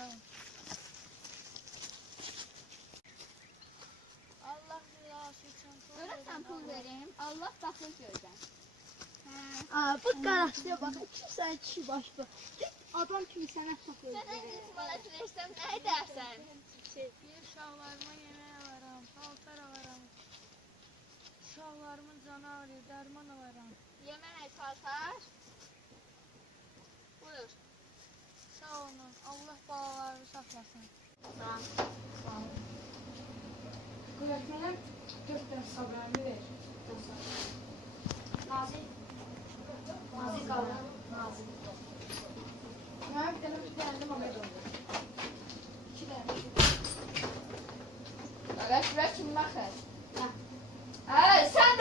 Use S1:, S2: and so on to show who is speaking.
S1: bakalım. Allah rızası için pul Görürsen pul. Allah bakır gözden.
S2: Aa, bu karakter bakın kimsənin kişi başqa. Get adam kimi sənə taxılır.
S1: Sən 100 manat versəm nə edərsən?
S3: Bir uşaqlarıma yemək alaram, paltar alaram. Uşaqlarımın canı ağrıyor, dərman alaram.
S1: Yemək, paltar?
S3: Öğretmenim, dörd dənə sabrani ver.
S2: Nazik. Nazik qavran. Nazik.
S3: Mənə bir dənə bir dənə mamet oldu.
S2: İki dənə.
S1: Qardaş, bura kim baxır?
S2: Hə.
S1: Hə, sən